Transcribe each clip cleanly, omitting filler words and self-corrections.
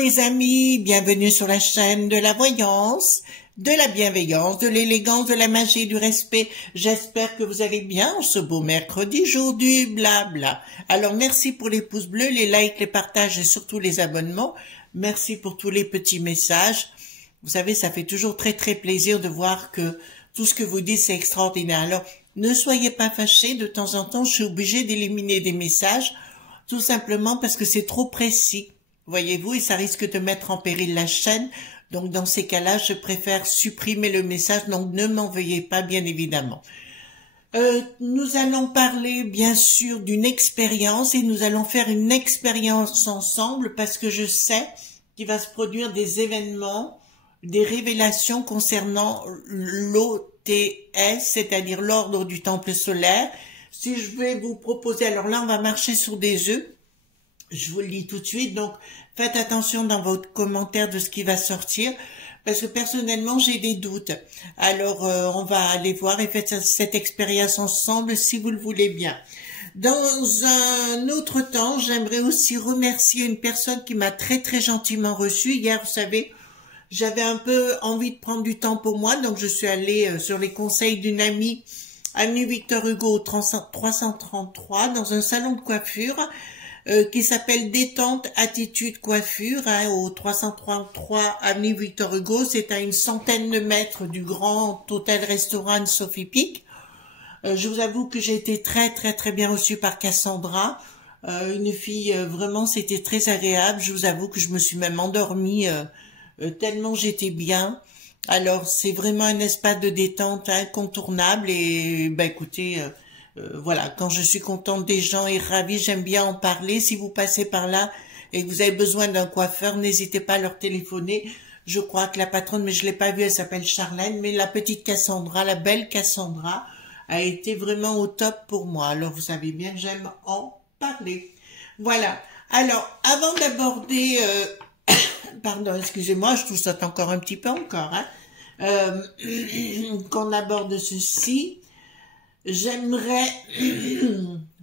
les amis, bienvenue sur la chaîne de la voyance, de la bienveillance, de l'élégance, de la magie, du respect. J'espère que vous allez bien ce beau mercredi, jour du blabla. Alors merci pour les pouces bleus, les likes, les partages et surtout les abonnements. Merci pour tous les petits messages. Vous savez, ça fait toujours très plaisir de voir que tout ce que vous dites c'est extraordinaire. Alors ne soyez pas fâchés, de temps en temps je suis obligée d'éliminer des messages, tout simplement parce que c'est trop précis. Voyez-vous, et ça risque de mettre en péril la chaîne. Donc, dans ces cas-là, je préfère supprimer le message. Donc, ne m'en veuillez pas, bien évidemment. Nous allons parler, bien sûr, d'une expérience et nous allons faire une expérience ensemble parce que je sais qu'il va se produire des événements, des révélations concernant l'OTS, c'est-à-dire l'ordre du temple solaire. Si je vais vous proposer, alors là, on va marcher sur des œufs. Je vous le dis tout de suite, donc faites attention dans votre commentaire de ce qui va sortir, parce que personnellement j'ai des doutes. Alors on va aller voir et faites cette expérience ensemble si vous le voulez bien. Dans un autre temps, j'aimerais aussi remercier une personne qui m'a très gentiment reçue. Hier, vous savez, j'avais un peu envie de prendre du temps pour moi, donc je suis allée sur les conseils d'une amie, avenue Victor Hugo 333, dans un salon de coiffure, qui s'appelle Détente Attitude Coiffure, au 333 avenue Victor Hugo. C'est à une centaine de mètres du grand hôtel-restaurant Sophie Pic. Je vous avoue que j'ai été très bien reçue par Cassandra, une fille vraiment, c'était très agréable. Je vous avoue que je me suis même endormie tellement j'étais bien. Alors c'est vraiment un espace de détente incontournable et bah écoutez, voilà, quand je suis contente des gens et ravie, j'aime bien en parler. Si vous passez par là et que vous avez besoin d'un coiffeur, n'hésitez pas à leur téléphoner. Je crois que la patronne, mais je l'ai pas vue, elle s'appelle Charlène, mais la petite Cassandra, la belle Cassandra, a été vraiment au top pour moi. Alors vous savez bien que j'aime en parler. Voilà. Alors, avant d'aborder, pardon, excusez-moi, je tousse encore un petit peu encore, qu'on aborde ceci. J'aimerais,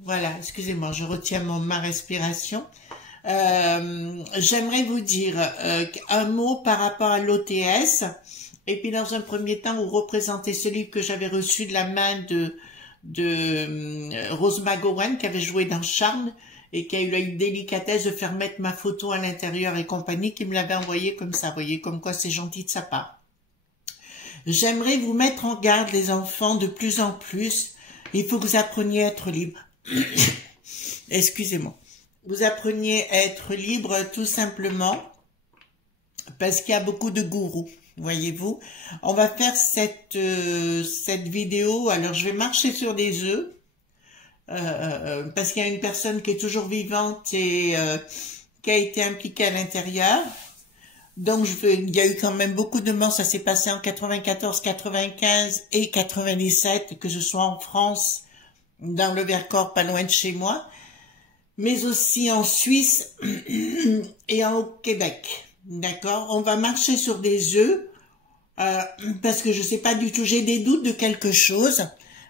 voilà, excusez-moi, je retiens ma respiration. J'aimerais vous dire un mot par rapport à l'OTS. Et puis dans un premier temps, vous représentez ce livre que j'avais reçu de la main de Rose McGowan, qui avait joué dans Charme et qui a eu la délicatesse de faire mettre ma photo à l'intérieur et compagnie, qui me l'avait envoyé comme ça. Vous voyez, comme quoi c'est gentil de sa part. J'aimerais vous mettre en garde, les enfants, de plus en plus. Il faut que vous appreniez à être libre. Excusez-moi. Vous appreniez à être libre tout simplement parce qu'il y a beaucoup de gourous. Voyez-vous. On va faire cette vidéo. Alors, je vais marcher sur des œufs. Parce qu'il y a une personne qui est toujours vivante et qui a été impliquée à l'intérieur. Donc, il y a eu quand même beaucoup de morts. Ça s'est passé en 94, 95 et 97, que ce soit en France, dans le Vercors, pas loin de chez moi, mais aussi en Suisse et au Québec. D'accord? On va marcher sur des œufs, parce que je sais pas du tout, j'ai des doutes de quelque chose,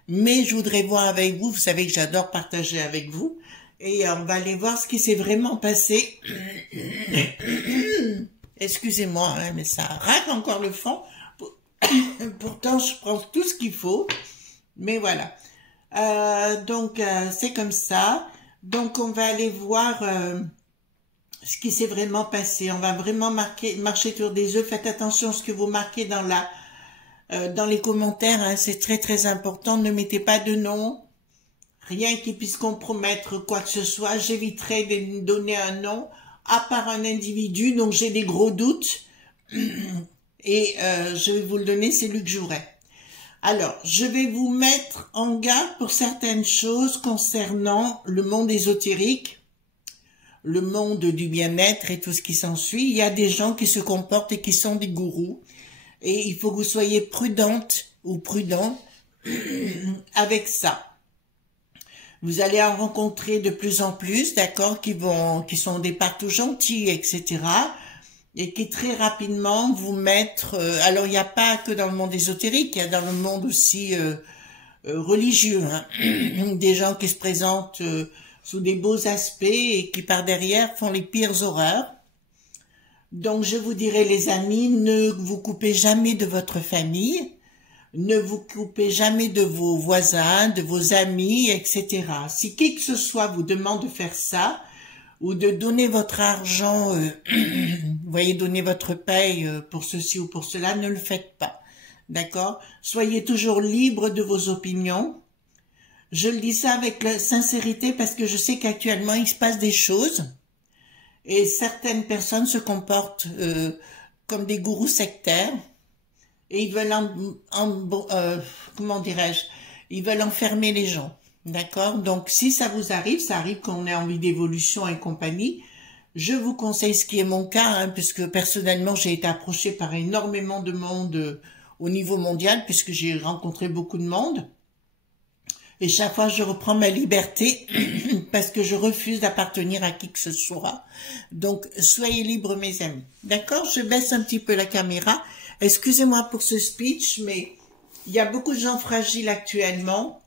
mais je voudrais voir avec vous. Vous savez que j'adore partager avec vous. Et on va aller voir ce qui s'est vraiment passé. Excusez-moi, mais ça racle encore le fond. Pourtant, je prends tout ce qu'il faut. Mais voilà. Donc, c'est comme ça. Donc, on va aller voir ce qui s'est vraiment passé. On va vraiment marcher sur des œufs. Faites attention à ce que vous marquez dans les commentaires. C'est très important. Ne mettez pas de nom. Rien qui puisse compromettre quoi que ce soit. J'éviterai de donner un nom à part un individu, donc j'ai des gros doutes, et je vais vous le donner, c'est Luc Jouret. Alors, je vais vous mettre en garde pour certaines choses concernant le monde ésotérique, le monde du bien-être et tout ce qui s'ensuit. Il y a des gens qui se comportent et qui sont des gourous, et il faut que vous soyez prudente ou prudent avec ça. Vous allez en rencontrer de plus en plus, d'accord, qui sont au départ tout gentils, etc. Et qui très rapidement vous mettre... alors, il n'y a pas que dans le monde ésotérique, il y a dans le monde aussi religieux, des gens qui se présentent sous des beaux aspects et qui par derrière font les pires horreurs. Donc, je vous dirais, les amis, ne vous coupez jamais de votre famille, ne vous coupez jamais de vos voisins, de vos amis, etc. Si qui que ce soit vous demande de faire ça, ou de donner votre argent, vous voyez, donner votre paye pour ceci ou pour cela, ne le faites pas. D'accord? Soyez toujours libre de vos opinions. Je le dis ça avec sincérité parce que je sais qu'actuellement, il se passe des choses et certaines personnes se comportent comme des gourous sectaires et ils veulent, comment dirais-je, ils veulent enfermer les gens. D'accord? Donc, si ça vous arrive, ça arrive qu'on ait envie d'évolution et compagnie, je vous conseille ce qui est mon cas, hein, puisque personnellement, j'ai été approchée par énormément de monde au niveau mondial, puisque j'ai rencontré beaucoup de monde. Et chaque fois, je reprends ma liberté parce que je refuse d'appartenir à qui que ce soit. Donc, soyez libres, mes amis. D'accord? Je baisse un petit peu la caméra. Excusez-moi pour ce speech, mais il y a beaucoup de gens fragiles actuellement.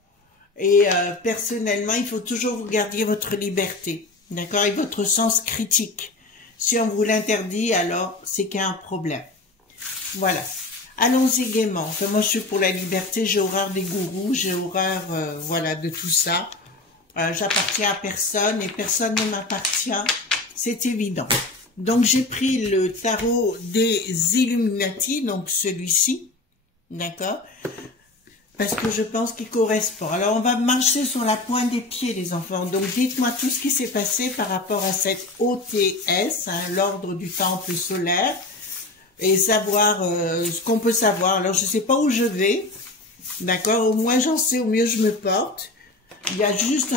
Et personnellement, il faut toujours vous garder votre liberté. D'accord? Et votre sens critique. Si on vous l'interdit, alors c'est qu'il y a un problème. Voilà. Allons-y gaiement. Enfin, moi, je suis pour la liberté. J'ai horreur des gourous. J'ai horreur, voilà, de tout ça. J'appartiens à personne et personne ne m'appartient. C'est évident. Donc, j'ai pris le tarot des Illuminati, donc celui-ci. D'accord? Parce que je pense qu'il correspond. Alors, on va marcher sur la pointe des pieds, les enfants. Donc, dites-moi tout ce qui s'est passé par rapport à cette OTS, hein, l'ordre du temple solaire. Et savoir ce qu'on peut savoir. Alors, je ne sais pas où je vais, d'accord? Au moins, j'en sais, au mieux je me porte. Il y a juste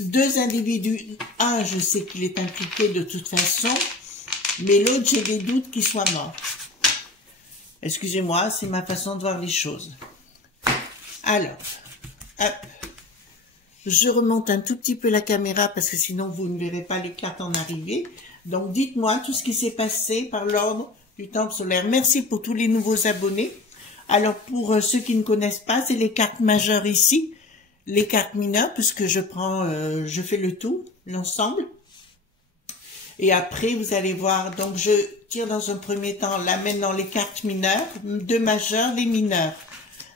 deux individus. Un, je sais qu'il est impliqué de toute façon, mais l'autre, j'ai des doutes qu'il soit mort. Excusez-moi, c'est ma façon de voir les choses. Alors, hop. Je remonte un tout petit peu la caméra parce que sinon, vous ne verrez pas les cartes en arrivée. Donc, dites-moi tout ce qui s'est passé par l'ordre du temple solaire. Merci pour tous les nouveaux abonnés. Alors, pour ceux qui ne connaissent pas, c'est les cartes majeures ici, les cartes mineures, puisque je fais le tout, l'ensemble. Et après, vous allez voir, donc je tire dans un premier temps, là maintenant, les cartes mineures, deux majeures, les mineures.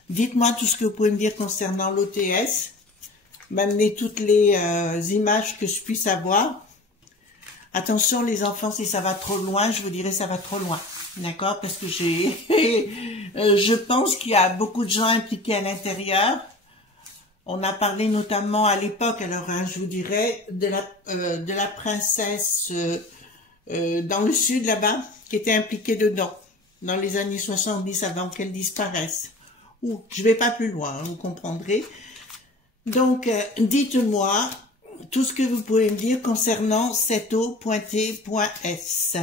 Dites-moi tout ce que vous pouvez me dire concernant l'OTS. M'amener toutes les images que je puisse avoir. Attention les enfants, si ça va trop loin, je vous dirai ça va trop loin. D'accord? Parce que je pense qu'il y a beaucoup de gens impliqués à l'intérieur. On a parlé notamment à l'époque, alors hein, je vous dirais, de la princesse dans le sud là-bas, qui était impliquée dedans, dans les années 70 avant qu'elle disparaisse. Ouh, je vais pas plus loin, hein, vous comprendrez. Donc, dites-moi tout ce que vous pouvez me dire concernant cet O.T.S.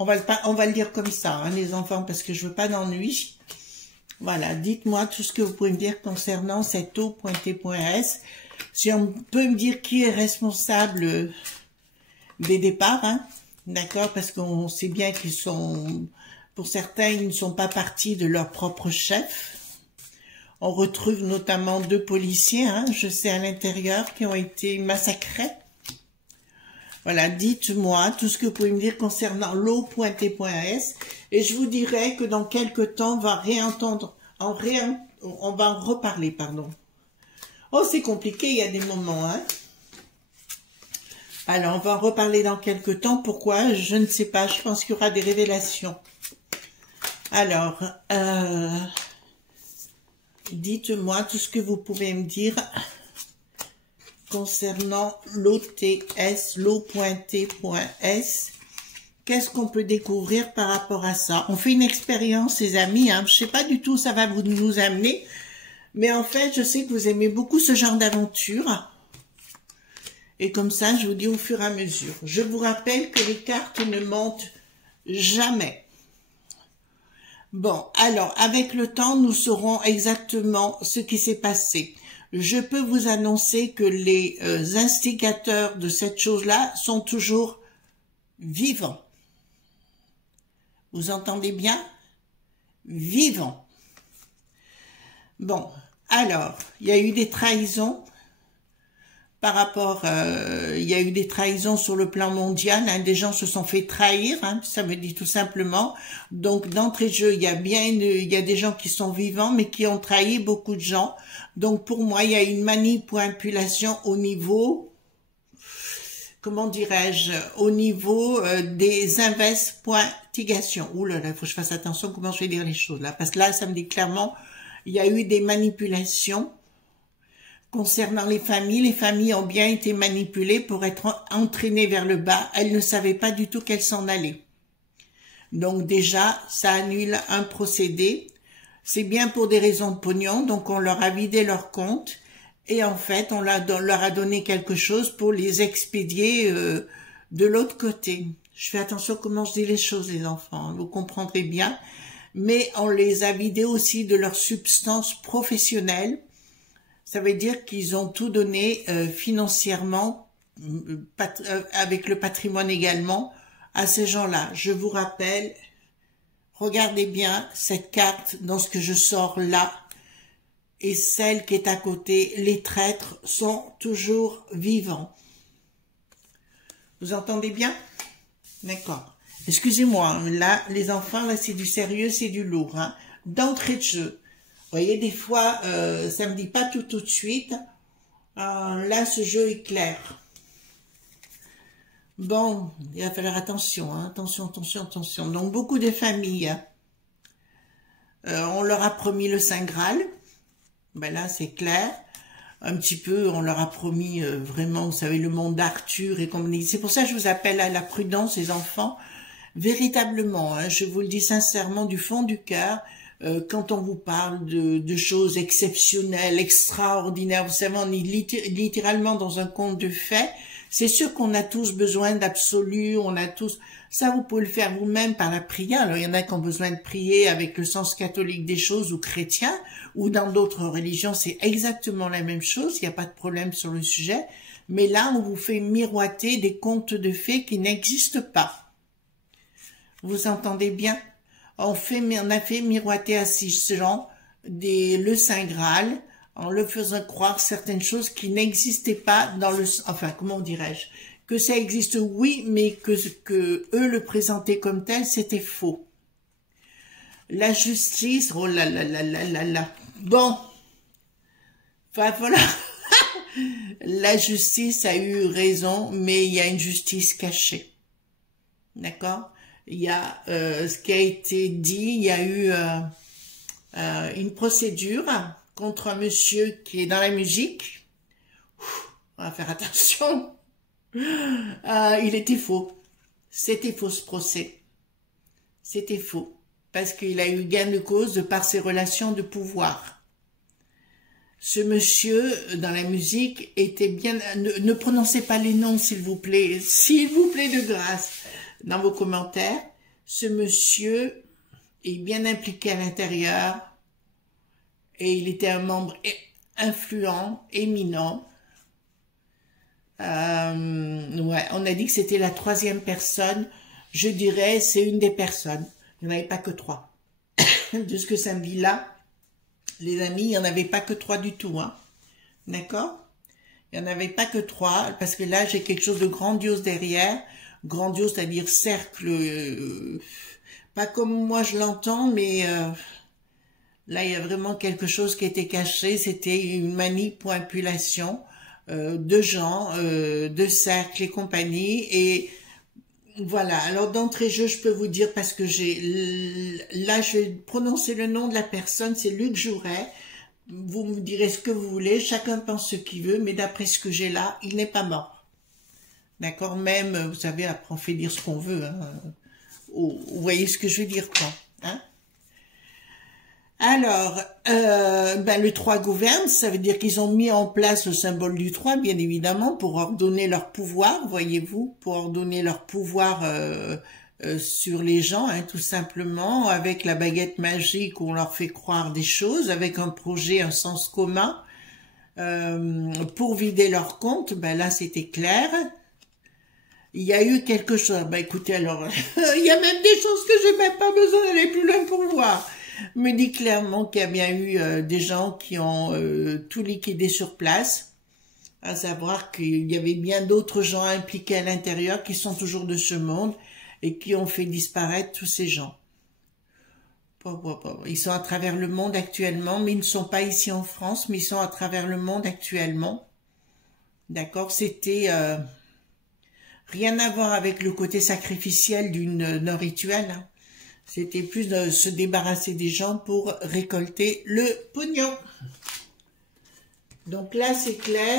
On va le dire comme ça, hein, les enfants, parce que je veux pas d'ennui. Voilà, dites-moi tout ce que vous pouvez me dire concernant cet O.T.S. Si on peut me dire qui est responsable des départs, hein, d'accord, parce qu'on sait bien qu'ils sont, pour certains, ils ne sont pas partis de leur propre chef. On retrouve notamment 2 policiers, hein, je sais, à l'intérieur, qui ont été massacrés. Voilà, dites-moi tout ce que vous pouvez me dire concernant l'O.T.S. Et je vous dirai que dans quelques temps, on va on va en reparler, pardon. Oh, c'est compliqué, il y a des moments, hein. Alors, on va en reparler dans quelques temps. Pourquoi? Je ne sais pas, je pense qu'il y aura des révélations. Alors, dites-moi tout ce que vous pouvez me dire concernant l'OTS, l'O.T.S. Qu'est-ce qu'on peut découvrir par rapport à ça? On fait une expérience, les amis. Hein. Je ne sais pas du tout où ça va nous amener. Mais en fait, je sais que vous aimez beaucoup ce genre d'aventure. Et comme ça, je vous dis au fur et à mesure. Je vous rappelle que les cartes ne mentent jamais. Bon, alors, avec le temps, nous saurons exactement ce qui s'est passé. Je peux vous annoncer que les instigateurs de cette chose-là sont toujours vivants. Vous entendez bien? Vivants. Bon, alors, il y a eu des trahisons par rapport, il y a eu des trahisons sur le plan mondial, hein, des gens se sont fait trahir, hein, ça me dit tout simplement. Donc d'entrée de jeu, il y a des gens qui sont vivants, mais qui ont trahi beaucoup de gens. Donc pour moi, il y a une manipulation au niveau, comment dirais-je, au niveau des investigations. Ouh là là, il faut que je fasse attention comment je vais dire les choses là, parce que là, ça me dit clairement, il y a eu des manipulations. Concernant les familles ont bien été manipulées pour être entraînées vers le bas. Elles ne savaient pas du tout qu'elles s'en allaient. Donc déjà, ça annule un procédé. C'est bien pour des raisons de pognon, donc on leur a vidé leur compte. Et en fait, on leur a donné quelque chose pour les expédier de l'autre côté. Je fais attention comment je dis les choses, les enfants, vous comprendrez bien. Mais on les a vidés aussi de leur substance professionnelle. Ça veut dire qu'ils ont tout donné financièrement, avec le patrimoine également, à ces gens-là. Je vous rappelle, regardez bien cette carte dans ce que je sors là, et celle qui est à côté, les traîtres sont toujours vivants. Vous entendez bien? D'accord. Excusez-moi, là, les enfants, là, c'est du sérieux, c'est du lourd. Hein. D'entrée de jeu. Vous voyez, des fois, ça me dit pas tout de suite. Là, ce jeu est clair. Bon, il va falloir attention, hein, attention. Donc, beaucoup de familles, on leur a promis le Saint Graal. Ben là, c'est clair. Un petit peu, on leur a promis vraiment, vous savez, le monde d'Arthur et compagnie. C'est pour ça que je vous appelle à la prudence, les enfants. Véritablement, hein, je vous le dis sincèrement du fond du cœur, quand on vous parle de choses exceptionnelles, extraordinaires, vous savez, on est littéralement dans un conte de fées. C'est sûr qu'on a tous besoin d'absolu, on a tous... Ça, vous pouvez le faire vous-même par la prière. Alors, il y en a qui ont besoin de prier avec le sens catholique des choses ou chrétien, ou dans d'autres religions, c'est exactement la même chose, il n'y a pas de problème sur le sujet. Mais là, on vous fait miroiter des contes de fées qui n'existent pas. Vous entendez bien? On a fait miroiter à ces gens le Saint Graal, en leur faisant croire certaines choses qui n'existaient pas dans le... Enfin, comment dirais-je? Que ça existe, oui, mais que eux le présentaient comme tel, c'était faux. La justice, oh là là là là là là. Bon, enfin voilà. La justice a eu raison, mais il y a une justice cachée. D'accord? Il y a ce qui a été dit, il y a eu une procédure contre un monsieur qui est dans la musique. On va faire attention. Il était faux. C'était faux ce procès. C'était faux. Parce qu'il a eu gain de cause de par ses relations de pouvoir. Ce monsieur, dans la musique, était bien... Ne prononcez pas les noms, s'il vous plaît. S'il vous plaît, de grâce. Dans vos commentaires, ce monsieur est bien impliqué à l'intérieur et il était un membre influent, éminent. Ouais, on a dit que c'était la troisième personne. Je dirais, c'est une des personnes. Il n'y en avait pas que trois. De ce que ça me dit là, les amis, il n'y en avait pas que trois du tout. Hein. D'accord? Il n'y en avait pas que trois, parce que là, j'ai quelque chose de grandiose derrière. Grandiose, c'est-à-dire cercle, pas comme moi je l'entends, mais là, il y a vraiment quelque chose qui était caché. C'était une manipulation de gens, de cercles et compagnie. Et voilà, alors d'entrée de jeu, je peux vous dire, parce que là, je vais prononcer le nom de la personne, c'est Luc Jouret. Vous me direz ce que vous voulez, chacun pense ce qu'il veut, mais d'après ce que j'ai là, il n'est pas mort. D'accord, même, vous savez, après on fait dire ce qu'on veut. Hein. Vous voyez ce que je veux dire, quoi. Hein? Alors, le 3 gouverne, ça veut dire qu'ils ont mis en place le symbole du 3, bien évidemment, pour ordonner leur pouvoir, voyez-vous, pour ordonner leur pouvoir sur les gens, hein, tout simplement, avec la baguette magique où on leur fait croire des choses, avec un projet, un sens commun, pour vider leur compte. Ben là, c'était clair. Il y a eu quelque chose. Ben écoutez, alors, il y a même des choses que j'ai même pas besoin d'aller plus loin pour voir. Me dit clairement qu'il y a bien eu des gens qui ont tout liquidé sur place. à savoir qu'il y avait bien d'autres gens impliqués à l'intérieur qui sont toujours de ce monde et qui ont fait disparaître tous ces gens. Ils sont à travers le monde actuellement, mais ils ne sont pas ici en France, mais ils sont à travers le monde actuellement. D'accord? C'était rien à voir avec le côté sacrificiel d'un rituel. Hein. C'était plus de se débarrasser des gens pour récolter le pognon. Donc là, c'est clair.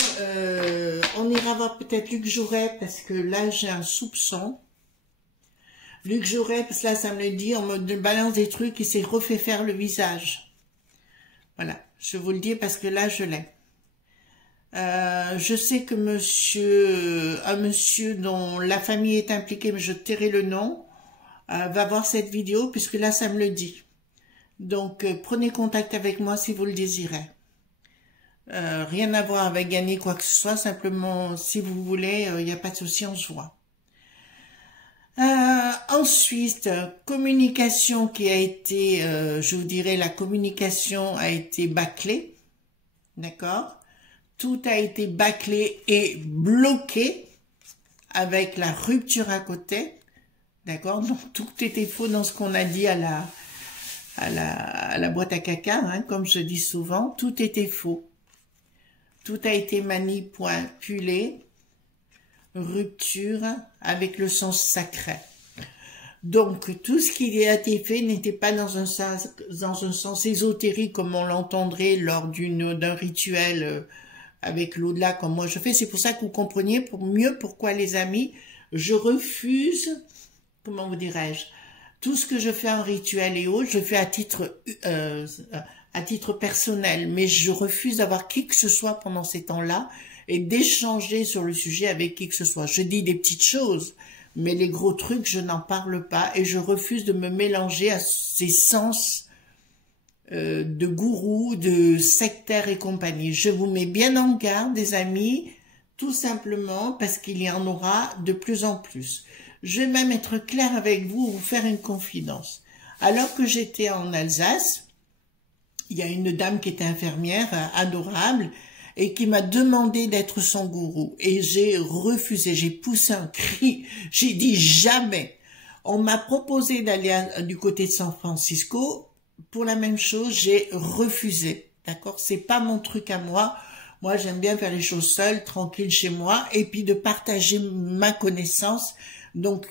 On ira voir peut-être Luc Jouret, parce que là, j'ai un soupçon. Luc Jouret, parce que là, ça me le dit, on me balance des trucs, il s'est refait faire le visage. Voilà, je vous le dis parce que là, je l'ai. Je sais que un monsieur dont la famille est impliquée, mais je tairai le nom, va voir cette vidéo, puisque là, ça me le dit. Donc, prenez contact avec moi si vous le désirez. Rien à voir avec gagner quoi que ce soit, simplement, si vous voulez, il n'y a pas de souci, on se voit. Ensuite, communication qui a été, je vous dirais, la communication a été bâclée, d'accord? Tout a été bâclé et bloqué avec la rupture à côté, d'accord? Donc tout était faux dans ce qu'on a dit à la boîte à caca, hein, comme je dis souvent, tout était faux. Tout a été manipulé, rupture avec le sens sacré. Donc, tout ce qui a été fait n'était pas dans un sens ésotérique comme on l'entendrait lors d'un rituel avec l'au-delà comme moi je fais. C'est pour ça que vous compreniez mieux pourquoi, les amis, je refuse, comment vous dirais-je, tout ce que je fais en rituel et autres, je fais à titre personnel, mais je refuse d'avoir qui que ce soit pendant ces temps-là et d'échanger sur le sujet avec qui que ce soit. Je dis des petites choses, mais les gros trucs, je n'en parle pas et je refuse de me mélanger à ces sens de gourou, de sectaire et compagnie. Je vous mets bien en garde, des amis, tout simplement parce qu'il y en aura de plus en plus. Je vais même être clair avec vous, vous faire une confidence. Alors que j'étais en Alsace, il y a une dame qui était infirmière, adorable, et qui m'a demandé d'être son gourou. Et j'ai refusé, j'ai poussé un cri, j'ai dit jamais. On m'a proposé d'aller du côté de San Francisco, pour la même chose, j'ai refusé. D'accord? C'est pas mon truc à moi. Moi, j'aime bien faire les choses seule, tranquille chez moi, et puis de partager ma connaissance. Donc,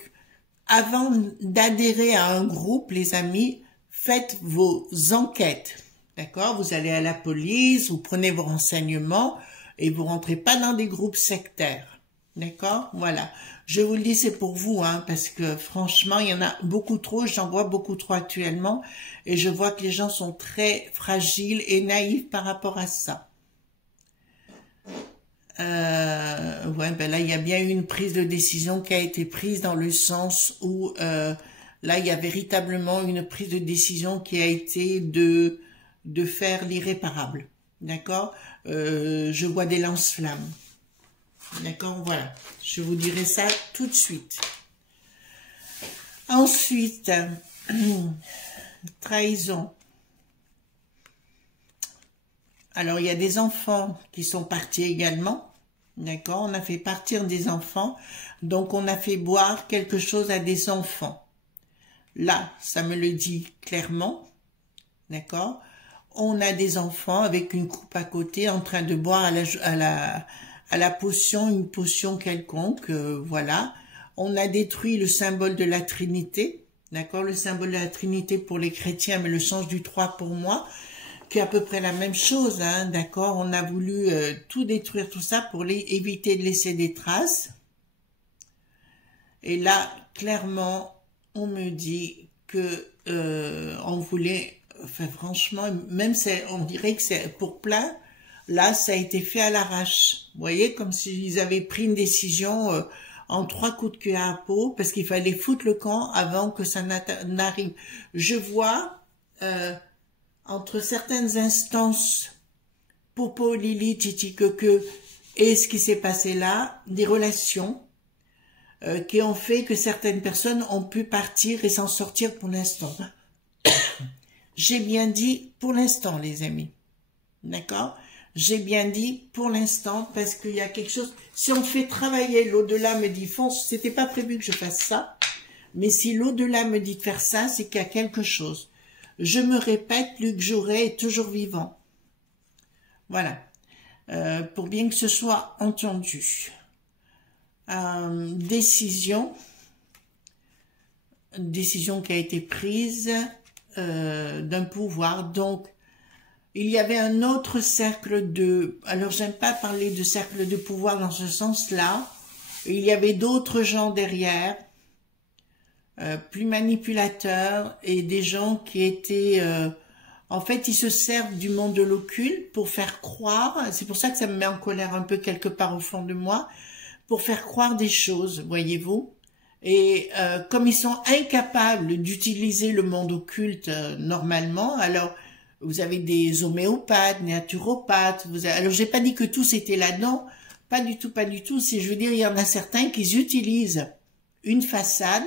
avant d'adhérer à un groupe, les amis, faites vos enquêtes. D'accord? Vous allez à la police, vous prenez vos renseignements et vous rentrez pas dans des groupes sectaires. D'accord? Voilà. Je vous le dis, c'est pour vous, hein, parce que franchement, il y en a beaucoup trop, j'en vois beaucoup trop actuellement, et je vois que les gens sont très fragiles et naïfs par rapport à ça. Ouais, ben là, il y a bien eu une prise de décision qui a été prise dans le sens où, là, il y a véritablement une prise de décision qui a été de faire l'irréparable. D'accord? Je vois des lance-flammes. D'accord? Voilà. Je vous dirai ça tout de suite. Ensuite, trahison. Alors, il y a des enfants qui sont partis également. D'accord? On a fait partir des enfants. Donc, on a fait boire quelque chose à des enfants. Là, ça me le dit clairement. D'accord? On a des enfants avec une coupe à côté en train de boire à la potion, une potion quelconque, voilà. On a détruit le symbole de la Trinité, d'accord? Le symbole de la Trinité pour les chrétiens, mais le sens du 3 pour moi, qui est à peu près la même chose, hein, d'accord? On a voulu tout détruire, tout ça, pour éviter de laisser des traces. Et là, clairement, on me dit que on voulait... Enfin, franchement, même on dirait que c'est pour plein. Là, ça a été fait à l'arrache. Vous voyez, comme s'ils avaient pris une décision en 3 coups de cuillère à peau, parce qu'il fallait foutre le camp avant que ça n'arrive. Je vois entre certaines instances, Popo, Lili, Titi, Keke, et ce qui s'est passé là, des relations qui ont fait que certaines personnes ont pu partir et s'en sortir pour l'instant. J'ai bien dit pour l'instant, les amis. D'accord? J'ai bien dit pour l'instant parce qu'il y a quelque chose. Si on fait travailler l'au-delà me dit fonce, c'était pas prévu que je fasse ça. Mais si l'au-delà me dit de faire ça, c'est qu'il y a quelque chose. Je me répète, Luc Jouret est toujours vivant. Voilà. Pour bien que ce soit entendu. Décision qui a été prise d'un pouvoir. Donc, il y avait un autre cercle de... Alors, j'aime pas parler de cercle de pouvoir dans ce sens-là. Il y avait d'autres gens derrière, plus manipulateurs, et des gens qui étaient... en fait, ils se servent du monde de l'occulte pour faire croire... C'est pour ça que ça me met en colère un peu quelque part au fond de moi, pour faire croire des choses, voyez-vous. Et comme ils sont incapables d'utiliser le monde occulte normalement, alors... Vous avez des homéopathes, naturopathes. Alors, j'ai pas dit que tous étaient là-dedans. Pas du tout, pas du tout. Si je veux dire, il y en a certains qui utilisent une façade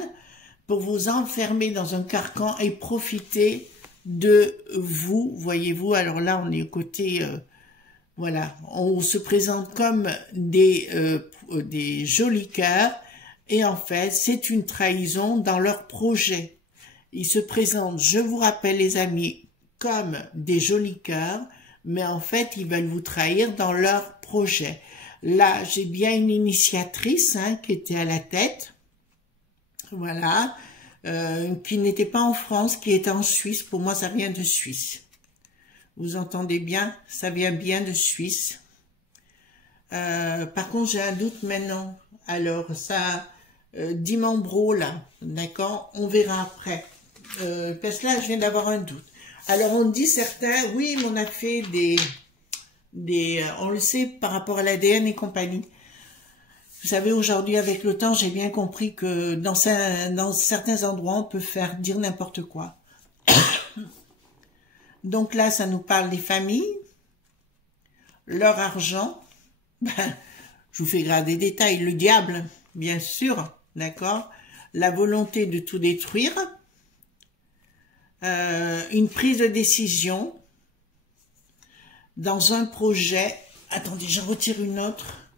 pour vous enfermer dans un carcan et profiter de vous, voyez-vous. Alors là, on est au côté... voilà, on se présente comme des jolis cœurs. Et en fait, c'est une trahison dans leur projet. Ils se présentent, je vous rappelle les amis, comme des jolis cœurs, mais en fait, ils veulent vous trahir dans leur projet. Là, j'ai bien une initiatrice qui était à la tête, voilà, qui n'était pas en France, qui était en Suisse. Pour moi, ça vient de Suisse. Vous entendez bien? Ça vient bien de Suisse. Par contre, j'ai un doute maintenant. Alors, ça, Dimambro, là, d'accord? On verra après. Parce que là, je viens d'avoir un doute. Alors, on dit certains, oui, mais on a fait on le sait par rapport à l'ADN et compagnie. Vous savez, aujourd'hui, avec le temps, j'ai bien compris que dans certains endroits, on peut faire dire n'importe quoi. Donc là, ça nous parle des familles, leur argent. Ben, je vous fais grave des détails. Le diable, bien sûr, d'accord. La volonté de tout détruire. Une prise de décision dans un projet. Attendez, j'en retire une autre.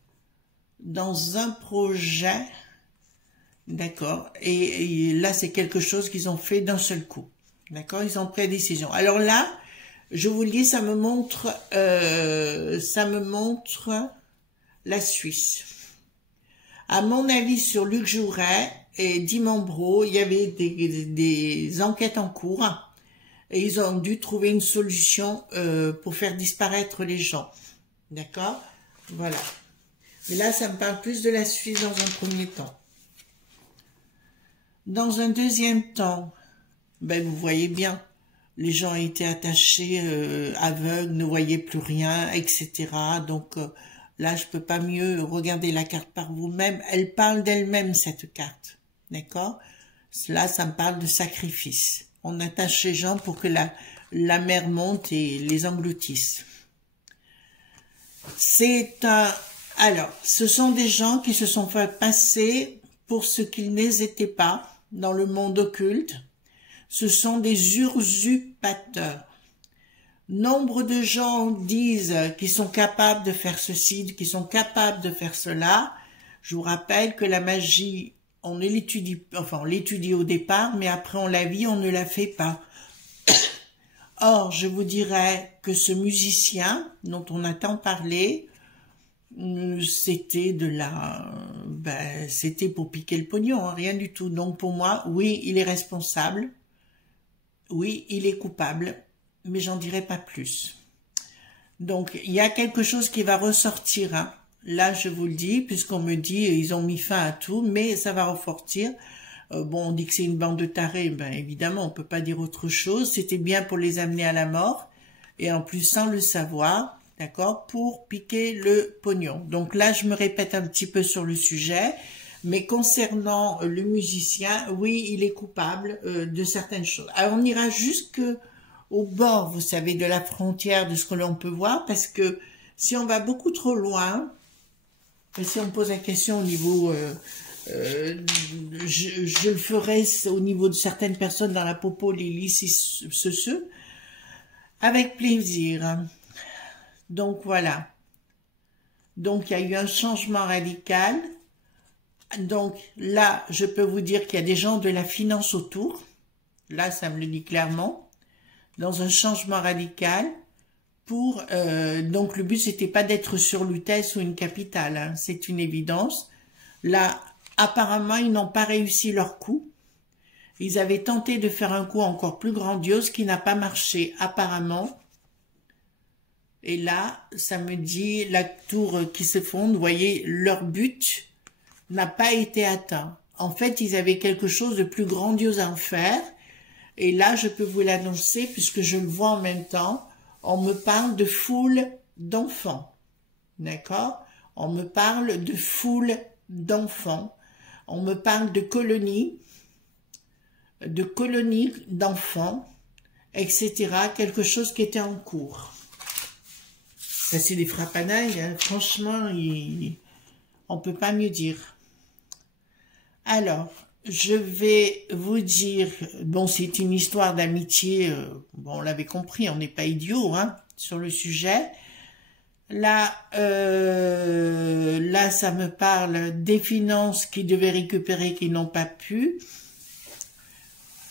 Dans un projet, d'accord. Et là, c'est quelque chose qu'ils ont fait d'un seul coup, d'accord. Ils ont pris la décision. Alors là, je vous le dis, ça me montre la Suisse. À mon avis, sur Luc Jouret et Dimambro, il y avait des enquêtes en cours et ils ont dû trouver une solution pour faire disparaître les gens. D'accord? Voilà. Mais là, ça me parle plus de la Suisse dans un premier temps. Dans un deuxième temps, ben vous voyez bien, les gens étaient attachés, aveugles, ne voyaient plus rien, etc. Donc là, je peux pas mieux regarder la carte par vous-même. Elle parle d'elle-même, cette carte. D'accord? Là, ça me parle de sacrifice. On attache les gens pour que la mer monte et les engloutisse. Alors, ce sont des gens qui se sont fait passer pour ce qu'ils n'étaient pas dans le monde occulte. Ce sont des usurpateurs. Nombre de gens disent qu'ils sont capables de faire ceci, qu'ils sont capables de faire cela. Je vous rappelle que la magie, on l'étudie au départ, mais après on la vit, on ne la fait pas. Or, je vous dirais que ce musicien dont on a tant parlé, c'était c'était pour piquer le pognon, rien du tout. Donc pour moi, oui, il est responsable, oui, il est coupable, mais j'en dirai pas plus. Donc il y a quelque chose qui va ressortir, Là, je vous le dis, puisqu'on me dit ils ont mis fin à tout, mais ça va ressortir. Bon, on dit que c'est une bande de tarés, ben évidemment, on peut pas dire autre chose. C'était bien pour les amener à la mort, et en plus sans le savoir. D'accord, pour piquer le pognon. Donc là, je me répète un petit peu sur le sujet, mais concernant le musicien, oui, il est coupable de certaines choses. Alors, on ira jusqu'au bord, vous savez, de la frontière de ce que l'on peut voir, parce que si on va beaucoup trop loin, et si on pose la question au niveau... je le ferai au niveau de certaines personnes dans la popo, Lily, avec plaisir. Donc voilà. Donc il y a eu un changement radical. Donc là, je peux vous dire qu'il y a des gens de la finance autour. Là, ça me le dit clairement. Dans un changement radical. Donc le but, c'était pas d'être sur Lutèce ou une capitale. Hein, c'est une évidence. Là, apparemment, ils n'ont pas réussi leur coup. Ils avaient tenté de faire un coup encore plus grandiose qui n'a pas marché, apparemment. Et là, ça me dit la tour qui s'effondre. Vous voyez, leur but n'a pas été atteint. En fait, ils avaient quelque chose de plus grandiose à en faire. Et là, je peux vous l'annoncer puisque je le vois en même temps. On me parle de foule d'enfants. D'accord? On me parle de foule d'enfants. On me parle de colonies d'enfants, etc. Quelque chose qui était en cours. Ça, c'est des frappanailles, hein. Franchement, on peut pas mieux dire. Alors, je vais vous dire, bon, c'est une histoire d'amitié, bon, on l'avait compris, on n'est pas idiot, hein, sur le sujet. Là, là, ça me parle des finances qui devaient récupérer, qui n'ont pas pu.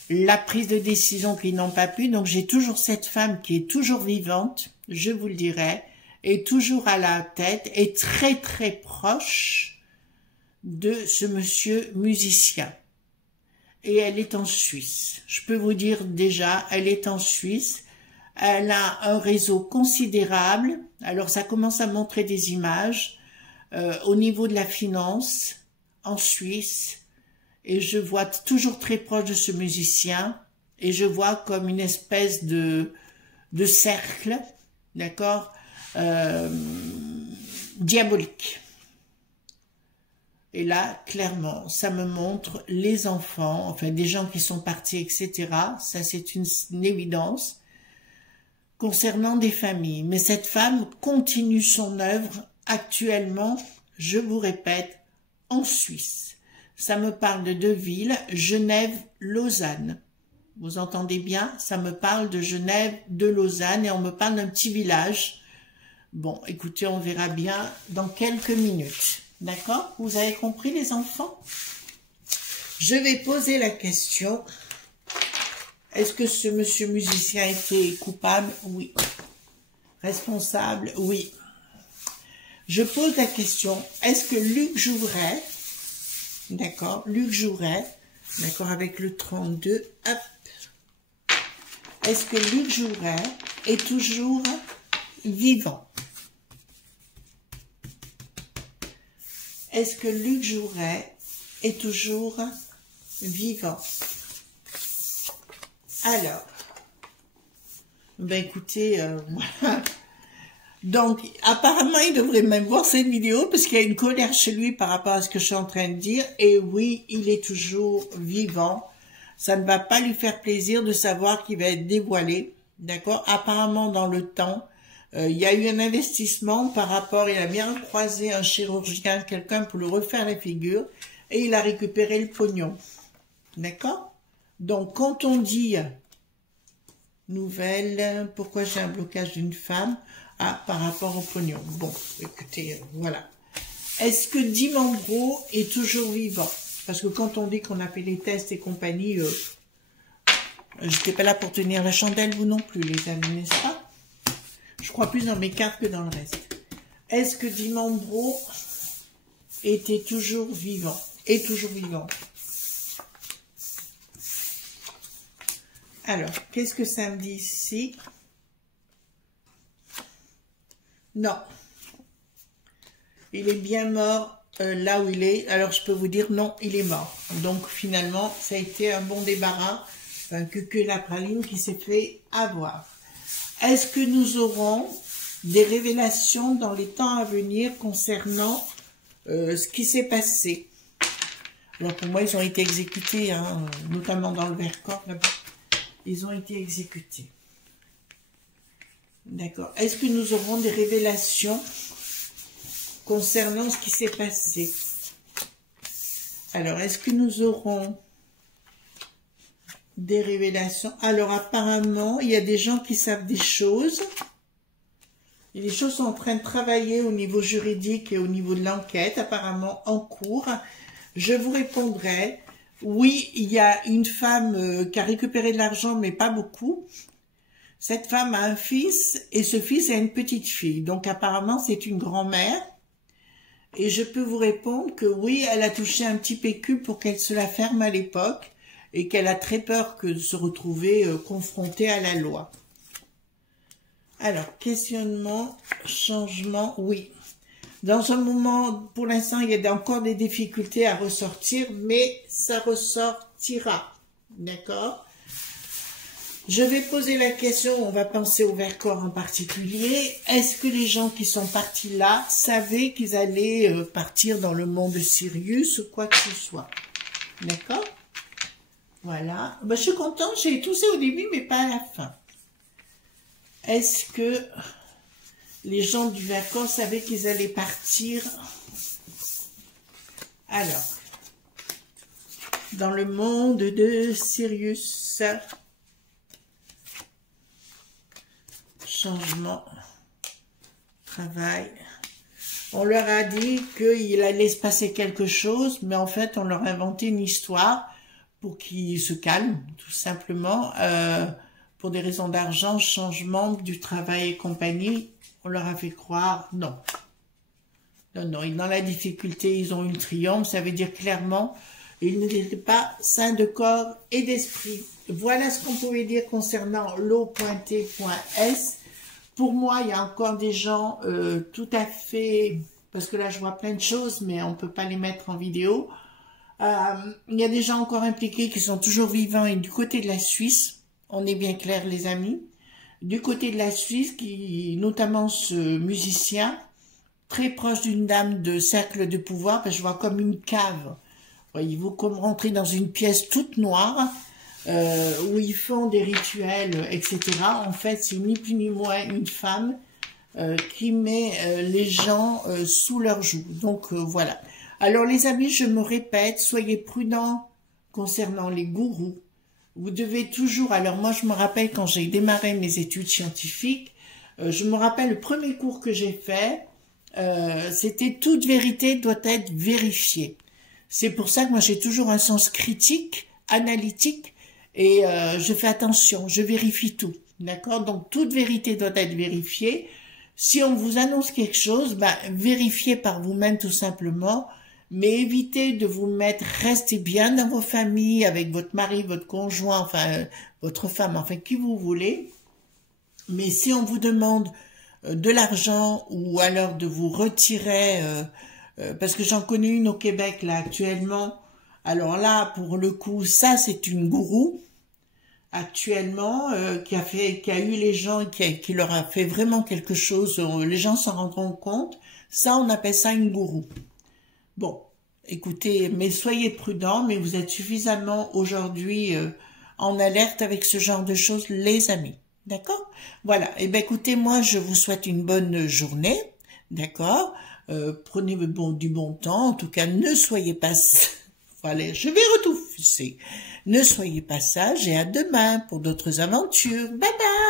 La prise de décision qui n'ont pas pu. Donc, j'ai toujours cette femme qui est toujours vivante, je vous le dirai, est toujours à la tête, est très très proche de ce monsieur musicien. Et elle est en Suisse. Je peux vous dire déjà, elle est en Suisse. Elle a un réseau considérable. Alors, ça commence à montrer des images au niveau de la finance en Suisse. Et je vois toujours très proche de ce musicien. Et je vois comme une espèce de cercle, d'accord, diabolique. Et là, clairement, ça me montre les enfants, enfin des gens qui sont partis, etc. Ça, c'est une évidence concernant des familles. Mais cette femme continue son œuvre actuellement, je vous répète, en Suisse. Ça me parle de deux villes, Genève, Lausanne. Vous entendez bien? Ça me parle de Genève, de Lausanne, et on me parle d'un petit village. Bon, écoutez, on verra bien dans quelques minutes. D'accord? Vous avez compris, les enfants? Je vais poser la question. Est-ce que ce monsieur musicien était coupable? Oui. Responsable? Oui. Je pose la question. Est-ce que Luc Jouret, d'accord, Luc Jouret, d'accord, avec le 32, hop. Est-ce que Luc Jouret est toujours vivant? Est-ce que Luc Jouret est toujours vivant? Alors, ben écoutez, voilà. Donc, apparemment, il devrait même voir cette vidéo parce qu'il y a une colère chez lui par rapport à ce que je suis en train de dire. Et oui, il est toujours vivant. Ça ne va pas lui faire plaisir de savoir qu'il va être dévoilé. D'accord? Apparemment, dans le temps, il y a eu un investissement par rapport, il a bien croisé un chirurgien, quelqu'un pour lui refaire la figure, et il a récupéré le pognon. D'accord? Donc, quand on dit nouvelle, pourquoi j'ai un blocage d'une femme? Ah, par rapport au pognon. Bon, écoutez, voilà. Est-ce que Dimambro est toujours vivant? Parce que quand on dit qu'on a fait les tests et compagnie, je n'étais pas là pour tenir la chandelle, vous non plus, les amis, n'est-ce pas? Je crois plus dans mes cartes que dans le reste. Est-ce que Dimambro était toujours vivant? Est toujours vivant. Alors, qu'est-ce que ça me dit ici? Non. Il est bien mort là où il est. Alors, je peux vous dire non, il est mort. Donc, finalement, ça a été un bon débarras. Un cucu la praline qui s'est fait avoir. Est-ce que nous aurons des révélations dans les temps à venir concernant ce qui s'est passé? Alors, pour moi, ils ont été exécutés, hein, notamment dans le Vercors, là-bas. Ils ont été exécutés. D'accord. Est-ce que nous aurons des révélations concernant ce qui s'est passé? Alors, est-ce que nous aurons des révélations? Alors, apparemment, il y a des gens qui savent des choses. Et les choses sont en train de travailler au niveau juridique et au niveau de l'enquête, apparemment en cours. Je vous répondrai, oui, il y a une femme qui a récupéré de l'argent, mais pas beaucoup. Cette femme a un fils et ce fils a une petite fille. Donc apparemment, c'est une grand-mère. Et je peux vous répondre que oui, elle a touché un petit PQ pour qu'elle se la ferme à l'époque et qu'elle a très peur que de se retrouver confrontée à la loi. Alors, questionnement, changement, oui. Dans un moment, pour l'instant, il y a encore des difficultés à ressortir, mais ça ressortira. D'accord? Je vais poser la question, on va penser au Vercors en particulier. Est-ce que les gens qui sont partis là savaient qu'ils allaient partir dans le monde de Sirius ou quoi que ce soit? D'accord? Voilà. Ben, je suis contente, j'ai toussé au début, mais pas à la fin. Est-ce que les gens du Vercors savaient qu'ils allaient partir? Alors, dans le monde de Sirius, changement, travail. On leur a dit qu'il allait se passer quelque chose, mais en fait, on leur a inventé une histoire pour qu'ils se calment, tout simplement. Pour des raisons d'argent, changement du travail et compagnie, on leur a fait croire, non. Non, non, et dans la difficulté, ils ont eu le triomphe, ça veut dire clairement, ils n'étaient pas sains de corps et d'esprit. Voilà ce qu'on pouvait dire concernant l'eau.t.s. Pour moi, il y a encore des gens tout à fait, parce que là je vois plein de choses, mais on ne peut pas les mettre en vidéo. Il y a des gens encore impliqués qui sont toujours vivants et du côté de la Suisse, on est bien clair les amis, du côté de la Suisse, qui notamment ce musicien, très proche d'une dame de cercle de pouvoir, parce que je vois comme une cave, voyez-vous, comme rentrer dans une pièce toute noire, où ils font des rituels, etc. En fait, c'est ni plus ni moins une femme qui met les gens sous leur joug. Donc voilà. Alors les amis, je me répète, soyez prudents concernant les gourous. Vous devez toujours, alors moi je me rappelle quand j'ai démarré mes études scientifiques, je me rappelle le premier cours que j'ai fait, c'était toute vérité doit être vérifiée. C'est pour ça que moi j'ai toujours un sens critique, analytique, et je fais attention, je vérifie tout, d'accord? Donc toute vérité doit être vérifiée. Si on vous annonce quelque chose, ben, vérifiez par vous-même tout simplement, mais évitez de vous mettre, restez bien dans vos familles, avec votre mari, votre conjoint, enfin votre femme, enfin qui vous voulez. Mais si on vous demande de l'argent ou alors de vous retirer, parce que j'en connais une au Québec là actuellement, alors là pour le coup ça c'est une gourou actuellement qui a eu les gens, qui leur a fait vraiment quelque chose, les gens s'en rendront compte, ça on appelle ça une gourou. Bon, écoutez, mais soyez prudents, mais vous êtes suffisamment aujourd'hui en alerte avec ce genre de choses, les amis. D'accord? Voilà. Eh bien, écoutez, moi, je vous souhaite une bonne journée. D'accord? Prenez du bon temps. En tout cas, ne soyez pas... Voilà, je vais retousser. Ne soyez pas sages et à demain pour d'autres aventures. Bye bye!